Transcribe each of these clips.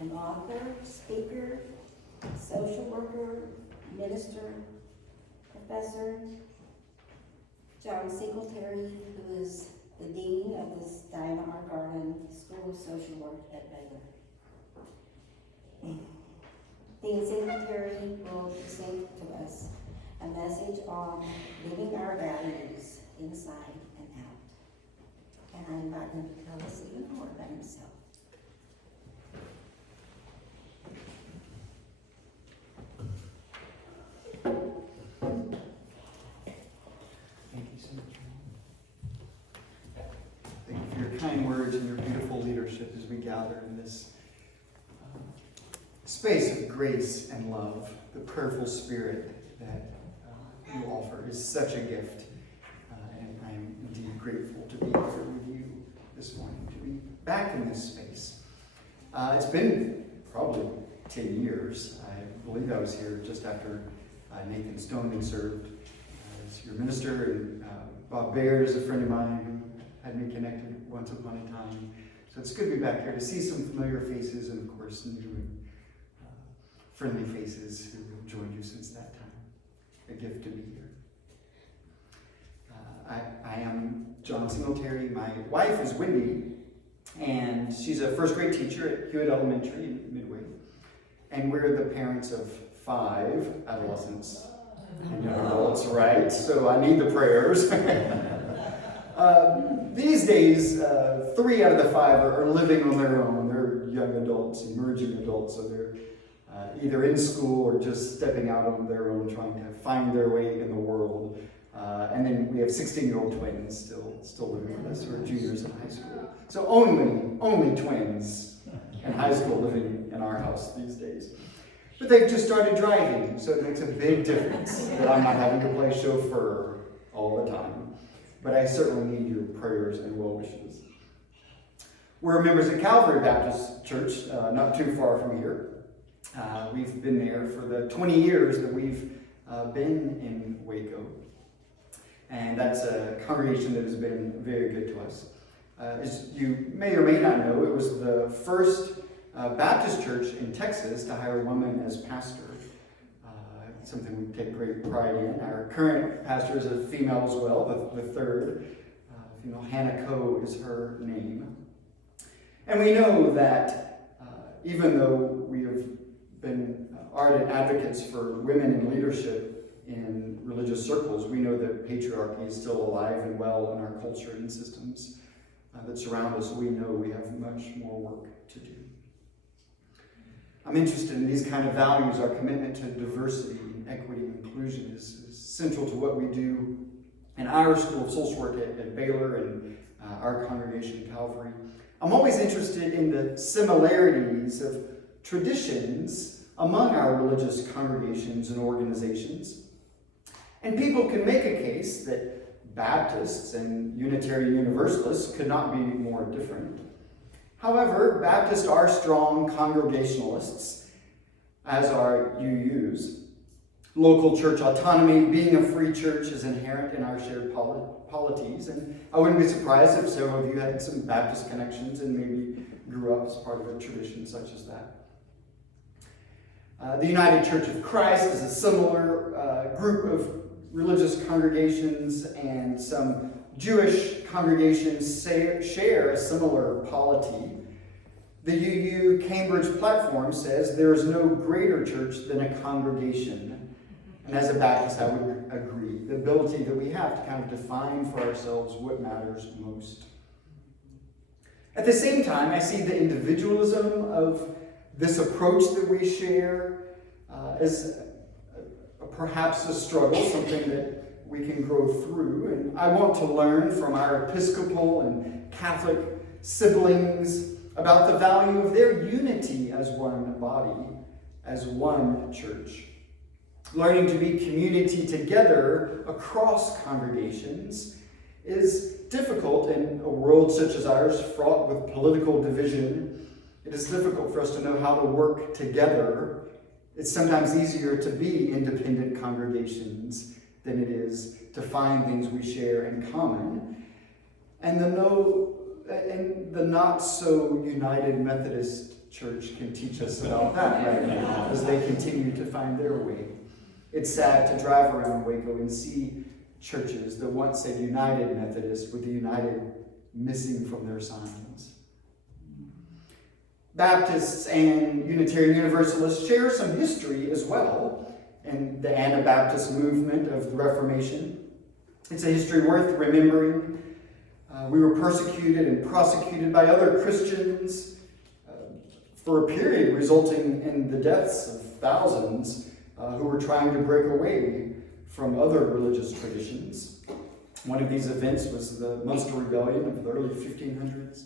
an author, speaker, social worker, minister, professor. John Singletary, who is the dean of the Diana R. Garland School of Social Work at Baylor. Dean Singletary will present to us a message on living our values inside and out. And I invite him to tell us even more about himself. Thank you so much. Thank you for your kind words and your beautiful leadership as we gather in this space of grace and love. The prayerful spirit that you offer is such a gift, and I am indeed grateful to be here with you this morning, to be back in this space. It's been probably 10 years. I believe I was here just after Nathan Stoneman served as your minister, and Bob Baird is a friend of mine who had me connected once upon a time. So it's good to be back here to see some familiar faces and, of course, new and friendly faces who have joined you since that time. A gift to be here. I am John Singletary. My wife is Wendy, and she's a first grade teacher at Hewitt Elementary in Midway. And we're the parents of 5 adolescents and young adults, right? So I need the prayers. These days, 3 out of the 5 are living on their own. They're young adults, emerging adults, so they're either in school or just stepping out on their own, trying to find their way in the world. And then we have 16-year-old twins still living with us, who are juniors in high school. So only twins in high school living in our house these days. But they've just started driving, so it makes a big difference that I'm not having to play chauffeur all the time. But I certainly need your prayers and well wishes. We're members of Calvary Baptist Church, not too far from here. We've been there for the 20 years that we've been in Waco. And that's a congregation that has been very good to us. As you may or may not know, it was the first Baptist church in Texas to hire a woman as pastor. Something we take great pride in. Our current pastor is a female as well, the third. Hannah Coe is her name. And we know that even though we have been ardent advocates for women in leadership in religious circles, we know that patriarchy is still alive and well in our culture and systems that surround us. We know we have much more work to do. I'm interested in these kind of values. Our commitment to diversity, equity, and inclusion is central to what we do in our School of Social Work at Baylor and our congregation, Calvary. I'm always interested in the similarities of traditions among our religious congregations and organizations. And people can make a case that Baptists and Unitarian Universalists could not be more different. However, Baptists are strong Congregationalists, as are UUs. Local church autonomy, being a free church, is inherent in our shared polities, and I wouldn't be surprised if several of you had some Baptist connections and maybe grew up as part of a tradition such as that. The United Church of Christ is a similar group of religious congregations, and some Jewish congregations share a similar polity. The UU Cambridge platform says there is no greater church than a congregation. And as a Baptist, I would agree. The ability that we have to kind of define for ourselves what matters most. At the same time, I see the individualism of this approach that we share as perhaps a struggle, something that we can grow through. And I want to learn from our Episcopal and Catholic siblings about the value of their unity as one body, as one church. Learning to be community together across congregations is difficult in a world such as ours, fraught with political division. It is difficult for us to know how to work together. It's sometimes easier to be independent congregations than it is to find things we share in common. And the not so united Methodist church can teach us about that right now as they continue to find their way. It's sad to drive around Waco and see churches that once said United Methodist with the United missing from their signs. Baptists and Unitarian Universalists share some history as well in the Anabaptist movement of the Reformation. It's a history worth remembering. We were persecuted and prosecuted by other Christians for a period resulting in the deaths of thousands who were trying to break away from other religious traditions. One of these events was the Munster Rebellion of the early 1500s.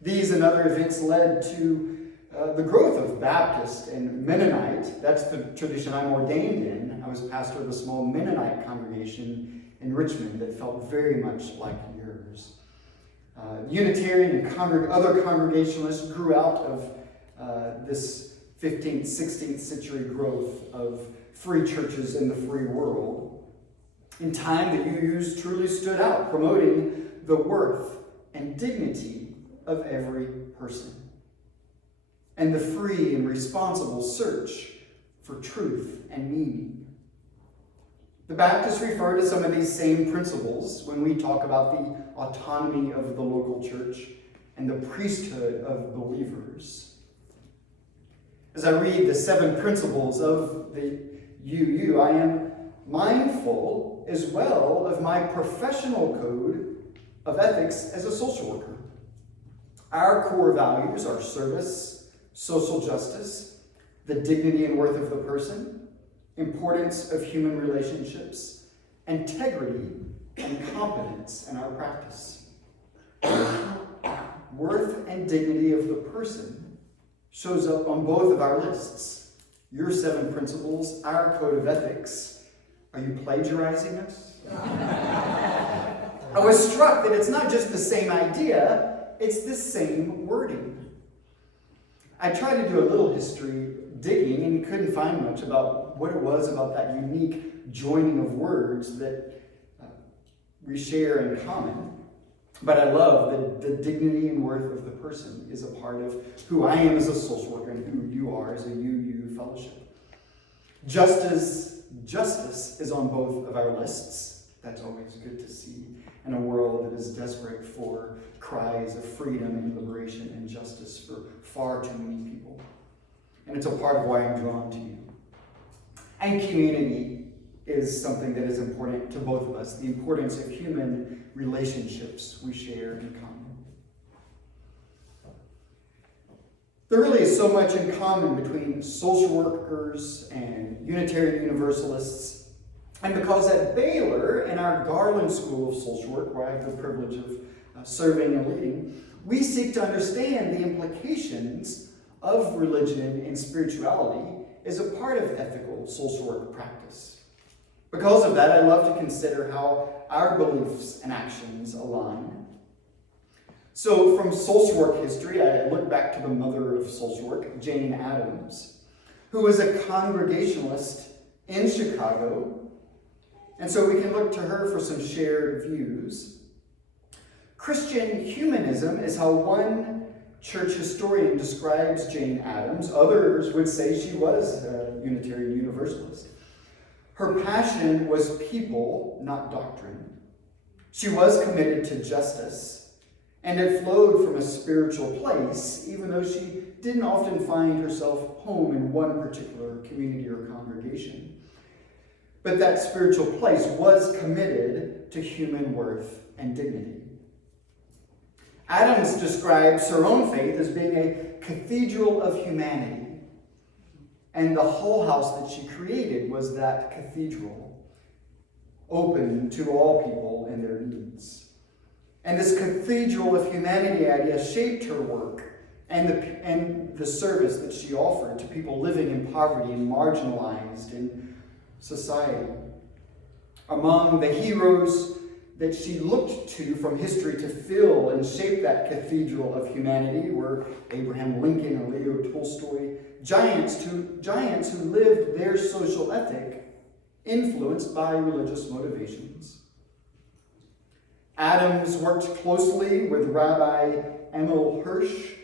These and other events led to the growth of Baptist and Mennonite. That's the tradition I'm ordained in. I was pastor of a small Mennonite congregation in Richmond that felt very much like yours. Unitarian and other Congregationalists grew out of this 15th, 16th century growth of free churches in the free world. In time, the UUs truly stood out, promoting the worth and dignity of every person, and the free and responsible search for truth and meaning. The Baptists refer to some of these same principles when we talk about the autonomy of the local church and the priesthood of believers. As I read the 7 principles of the UU, I am mindful as well of my professional code of ethics as a social worker. Our core values are service, social justice, the dignity and worth of the person, importance of human relationships, integrity, and competence in our practice. Worth and dignity of the person shows up on both of our lists. Your 7 principles, our code of ethics. Are you plagiarizing us? I was struck that it's not just the same idea, it's the same wording. I tried to do a little history digging and couldn't find much about what it was about that unique joining of words that we share in common. But I love that the dignity and worth of the person is a part of who I am as a social worker and who you are as a UU fellowship. Justice is on both of our lists. That's always good to see in a world that is desperate for cries of freedom and liberation and justice for far too many people. And it's a part of why I'm drawn to you. And community is something that is important to both of us, the importance of human relationships we share in common. There really is so much in common between social workers and Unitarian Universalists. And because at Baylor, in our Garland School of Social Work, where I have the privilege of serving and leading, we seek to understand the implications of religion and spirituality as a part of ethical social work practice. Because of that, I love to consider how our beliefs and actions align. So from social work history, I look back to the mother of social work, Jane Addams, who was a Congregationalist in Chicago. And so we can look to her for some shared views. Christian humanism is how one church historian describes Jane Addams. Others would say she was a Unitarian Universalist. Her passion was people, not doctrine. She was committed to justice, and it flowed from a spiritual place, even though she didn't often find herself home in one particular community or congregation. But that spiritual place was committed to human worth and dignity. Addams describes her own faith as being a cathedral of humanity. And the whole house that she created was that cathedral, open to all people and their needs. And this cathedral of humanity idea shaped her work and the service that she offered to people living in poverty and marginalized in society. Among the heroes that she looked to from history to fill and shape that cathedral of humanity were Abraham Lincoln and Leo Tolstoy, giants who lived their social ethic influenced by religious motivations. Addams worked closely with Rabbi Emil Hirsch,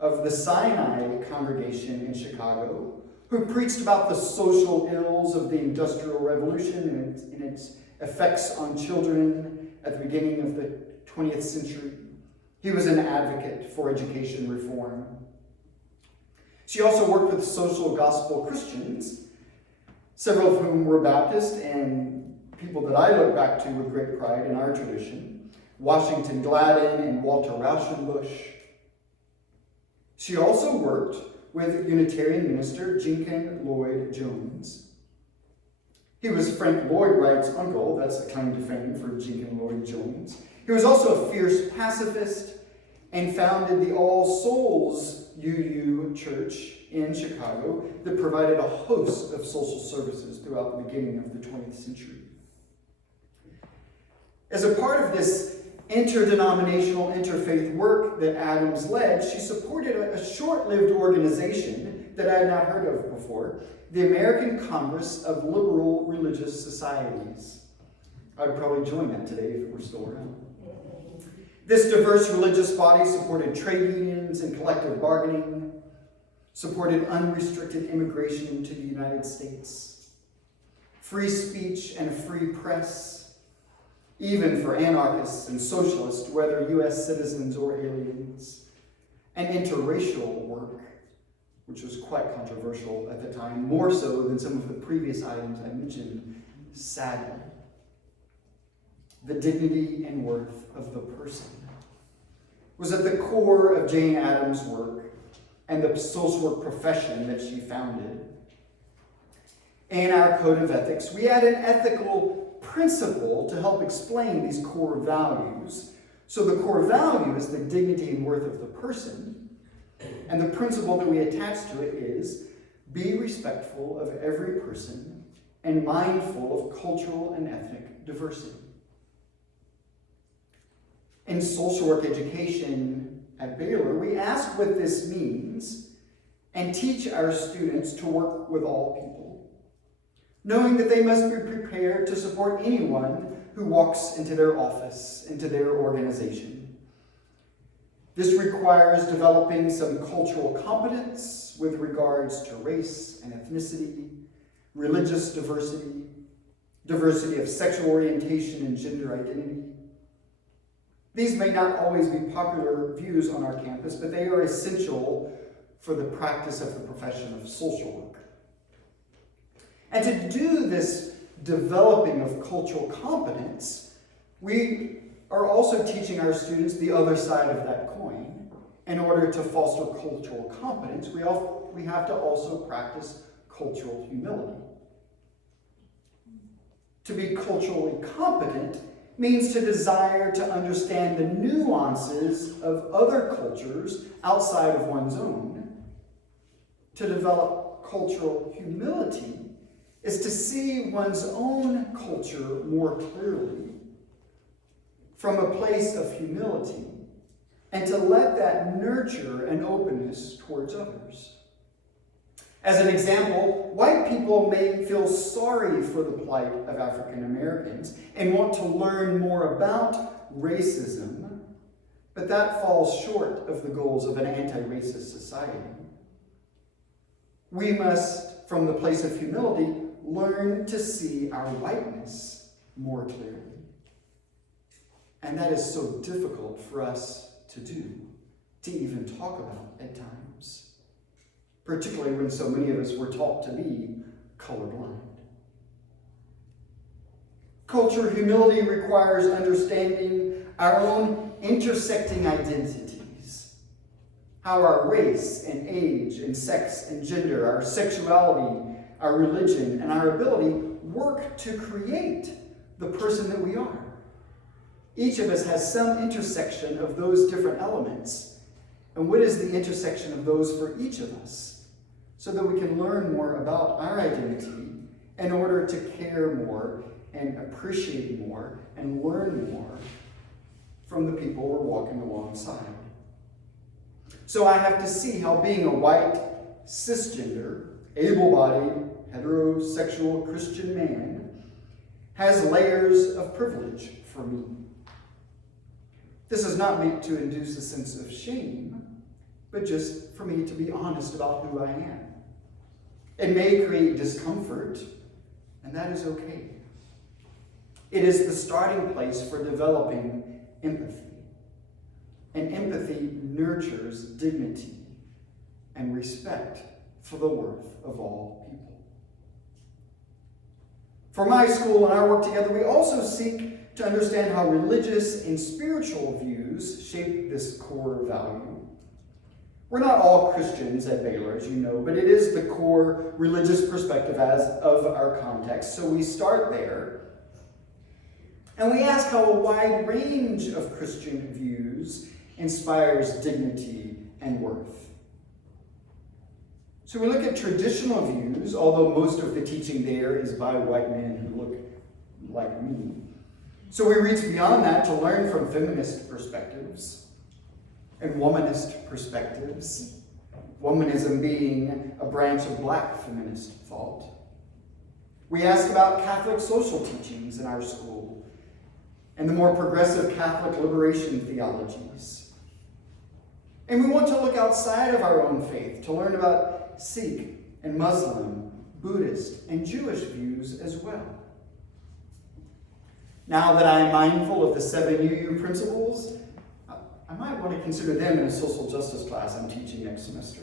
of the Sinai congregation in Chicago, who preached about the social ills of the Industrial Revolution and its effects on children at the beginning of the 20th century. He was an advocate for education reform. She also worked with social gospel Christians, several of whom were Baptist and people that I look back to with great pride in our tradition, Washington Gladden and Walter Rauschenbusch. She also worked with Unitarian minister Jenkins Lloyd Jones. He was Frank Lloyd Wright's uncle. That's a claim to fame for Jenkins Lloyd Jones. He was also a fierce pacifist and founded the All Souls UU Church in Chicago that provided a host of social services throughout the beginning of the 20th century. As a part of this interdenominational interfaith work that Adams led, she supported a short-lived organization that I had not heard of before, the American Congress of Liberal Religious Societies. I'd probably join that today if it were still around. This diverse religious body supported trade unions and collective bargaining, supported unrestricted immigration into the United States, free speech and a free press, even for anarchists and socialists, whether U.S. citizens or aliens, and interracial work, which was quite controversial at the time, more so than some of the previous items I mentioned, sadly. The dignity and worth of the person was at the core of Jane Addams' work and the social work profession that she founded. In our code of ethics, we add an ethical principle to help explain these core values. So the core value is the dignity and worth of the person, and the principle that we attach to it is be respectful of every person and mindful of cultural and ethnic diversity. In social work education at Baylor, we ask what this means and teach our students to work with all people, knowing that they must be prepared to support anyone who walks into their office, into their organization. This requires developing some cultural competence with regards to race and ethnicity, religious diversity, diversity of sexual orientation and gender identity. These may not always be popular views on our campus, but they are essential for the practice of the profession of social work. And to do this developing of cultural competence, we are also teaching our students the other side of that coin. In order to foster cultural competence, we have to also practice cultural humility. To be culturally competent means to desire to understand the nuances of other cultures outside of one's own. To develop cultural humility is to see one's own culture more clearly from a place of humility and to let that nurture an openness towards others. As an example, white people may feel sorry for the plight of African Americans and want to learn more about racism, but that falls short of the goals of an anti-racist society. We must, from the place of humility, learn to see our whiteness more clearly. And that is so difficult for us to do, to even talk about at times, particularly when so many of us were taught to be colorblind. Cultural humility requires understanding our own intersecting identities, how our race and age and sex and gender, our sexuality, our religion, and our ability work to create the person that we are. Each of us has some intersection of those different elements. And what is the intersection of those for each of us? So that we can learn more about our identity in order to care more and appreciate more and learn more from the people we're walking alongside. So I have to see how being a white, cisgender, able-bodied, heterosexual Christian man has layers of privilege for me. This is not meant to induce a sense of shame, but just for me to be honest about who I am. It may create discomfort, and that is okay. It is the starting place for developing empathy. And empathy nurtures dignity and respect for the worth of all people. For my school and our work together, we also seek to understand how religious and spiritual views shape this core value. We're not all Christians at Baylor, as you know, but it is the core religious perspective of our context. So we start there. And we ask how a wide range of Christian views inspires dignity and worth. So we look at traditional views, although most of the teaching there is by white men who look like me. So we reach beyond that to learn from feminist perspectives and womanist perspectives, womanism being a branch of black feminist thought. We ask about Catholic social teachings in our school and the more progressive Catholic liberation theologies. And we want to look outside of our own faith to learn about Sikh and Muslim, Buddhist, and Jewish views as well. Now that I am mindful of the 7 UU principles, I might want to consider them in a social justice class I'm teaching next semester.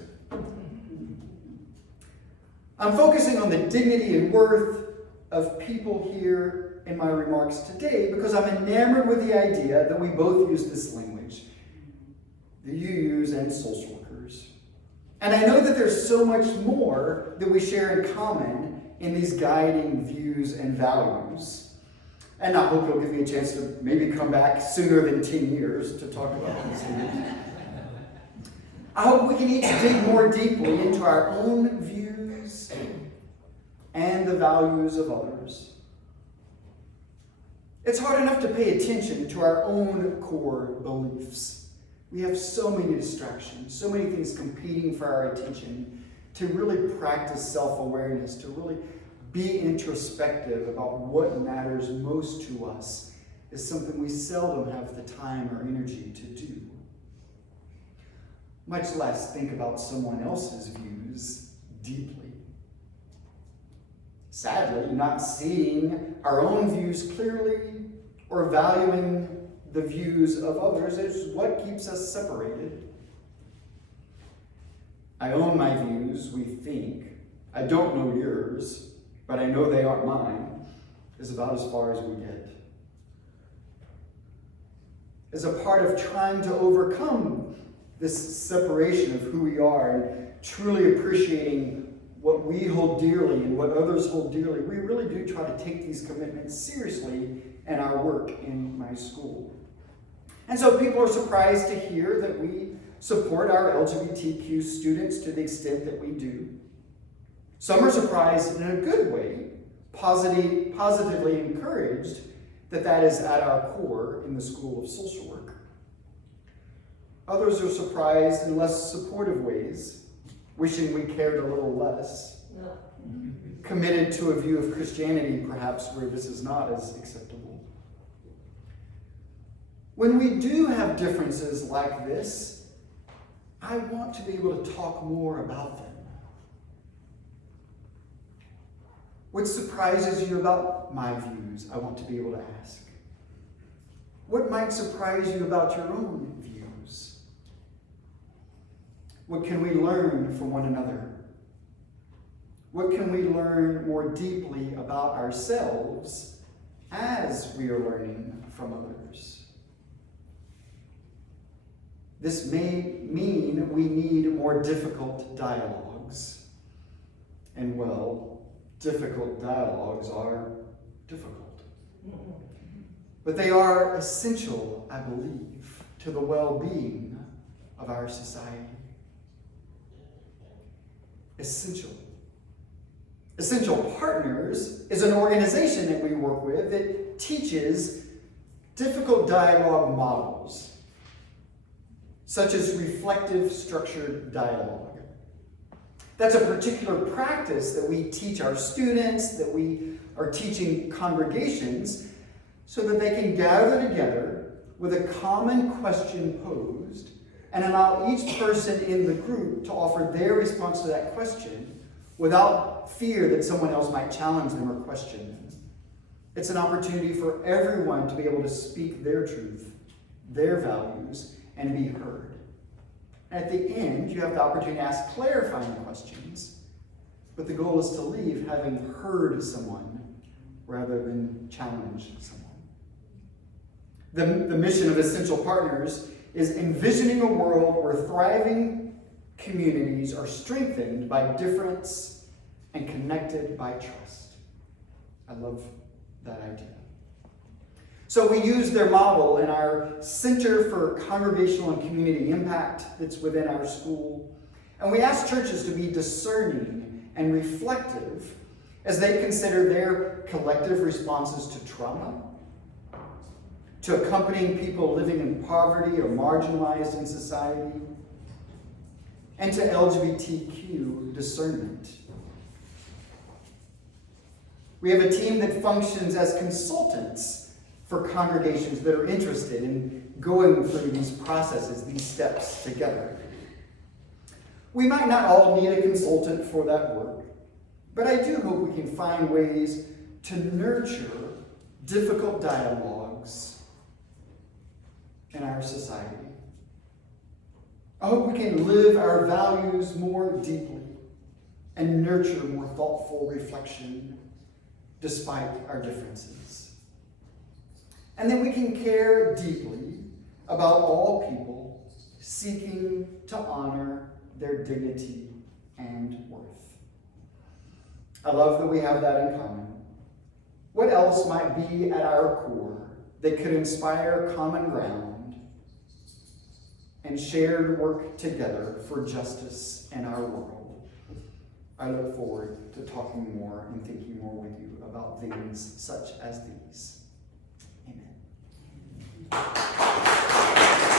I'm focusing on the dignity and worth of people here in my remarks today because I'm enamored with the idea that we both use this language, the UUs and social workers. And I know that there's so much more that we share in common in these guiding views and values. And I hope you'll give me a chance to maybe come back sooner than 10 years to talk about these things. I hope we can each dig more deeply into our own views and the values of others. It's hard enough to pay attention to our own core beliefs. We have so many distractions, so many things competing for our attention to really practice self-awareness, to really be introspective about what matters most to us is something we seldom have the time or energy to do. Much less think about someone else's views deeply. Sadly, not seeing our own views clearly or valuing the views of others is what keeps us separated. I own my views, we think. I don't know yours, but I know they aren't mine, is about as far as we get. As a part of trying to overcome this separation of who we are and truly appreciating what we hold dearly and what others hold dearly, we really do try to take these commitments seriously in our work in my school. And so people are surprised to hear that we support our LGBTQ students to the extent that we do. Some are surprised in a good way, positively encouraged that is at our core in the School of Social Work. Others are surprised in less supportive ways, wishing we cared a little less, committed to a view of Christianity perhaps where this is not as acceptable. When we do have differences like this, I want to be able to talk more about them. What surprises you about my views, I want to be able to ask. What might surprise you about your own views? What can we learn from one another? What can we learn more deeply about ourselves as we are learning from others? This may mean we need more difficult dialogues. And well, difficult dialogues are difficult. But they are essential, I believe, to the well-being of our society. Essential. Essential Partners is an organization that we work with that teaches difficult dialogue models, such as reflective structured dialogue. That's a particular practice that we teach our students, that we are teaching congregations, so that they can gather together with a common question posed and allow each person in the group to offer their response to that question without fear that someone else might challenge them or question them. It's an opportunity for everyone to be able to speak their truth, their values, and be heard. And at the end, you have the opportunity to ask clarifying questions, but the goal is to leave having heard someone rather than challenge someone. The mission of Essential Partners is envisioning a world where thriving communities are strengthened by difference and connected by trust. I love that idea. So we use their model in our Center for Congregational and Community Impact that's within our school. And we ask churches to be discerning and reflective as they consider their collective responses to trauma, to accompanying people living in poverty or marginalized in society, and to LGBTQ discernment. We have a team that functions as consultants for congregations that are interested in going through these processes, these steps together. We might not all need a consultant for that work, but I do hope we can find ways to nurture difficult dialogues in our society. I hope we can live our values more deeply and nurture more thoughtful reflection despite our differences. And then we can care deeply about all people seeking to honor their dignity and worth. I love that we have that in common. What else might be at our core that could inspire common ground and shared work together for justice in our world? I look forward to talking more and thinking more with you about things such as these.